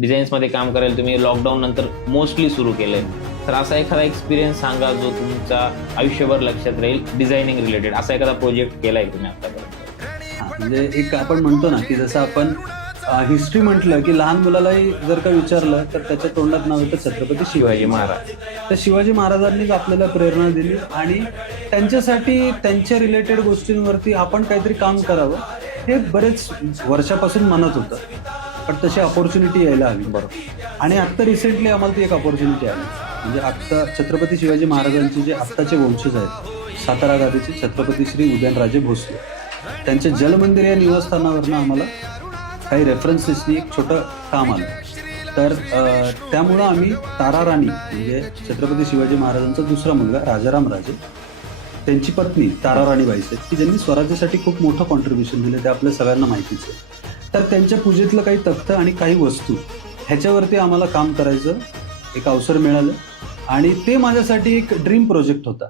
डिझाईन्समध्ये काम करायला तुम्ही लॉकडाऊन नंतर मोस्टली सुरू केलंय, तर असा एखादा एक्सपिरियन्स सांगा जो तुमच्या आयुष्यभर लक्षात राहील डिझायनिंग रिलेटेड. असा एखादा प्रोजेक्ट केलाय तुम्ही आतापर्यंत? म्हणजे एक आपण म्हणतो ना की जसं आपण हिस्ट्री म्हटलं की लहान मुलालाही जर का विचारलं तर त्याच्या तोंडात नाव येतं छत्रपती शिवाजी महाराज. तर शिवाजी महाराजांनीच आपल्याला प्रेरणा दिली आणि त्यांच्यासाठी त्यांच्या रिलेटेड गोष्टींवरती आपण काहीतरी काम करावं हे बरेच वर्षापासून म्हणत होतं, पण तशी अपॉर्च्युनिटी यायला हवी. बरोबर. आणि आत्ता रिसेंटली आम्हाला ती एक अपॉर्च्युनिटी आली. म्हणजे आत्ता छत्रपती शिवाजी महाराजांचे जे आत्ताचे वंशज आहेत सातारा गादीचे छत्रपती श्री उदयनराजे भोसले, त्यांच्या जलमंदिर या निवासस्थानावरनं आम्हाला काही रेफरन्सेसनी एक छोटं काम आलं. तर त्यामुळं आम्ही तारा राणी म्हणजे छत्रपती शिवाजी महाराजांचा दुसरा मुलगा राजाराम राजे, त्यांची पत्नी तारा राणी बाईसाहेब की ज्यांनी स्वराज्यासाठी खूप मोठं कॉन्ट्रीब्युशन दिलं, ते आपल्या सगळ्यांना माहितीच आहे. तर त्यांच्या पूजेतलं काही तख्त आणि काही वस्तू ह्याच्यावरती आम्हाला काम करायचं एक अवसर मिळालं आणि ते माझ्यासाठी एक ड्रीम प्रोजेक्ट होता.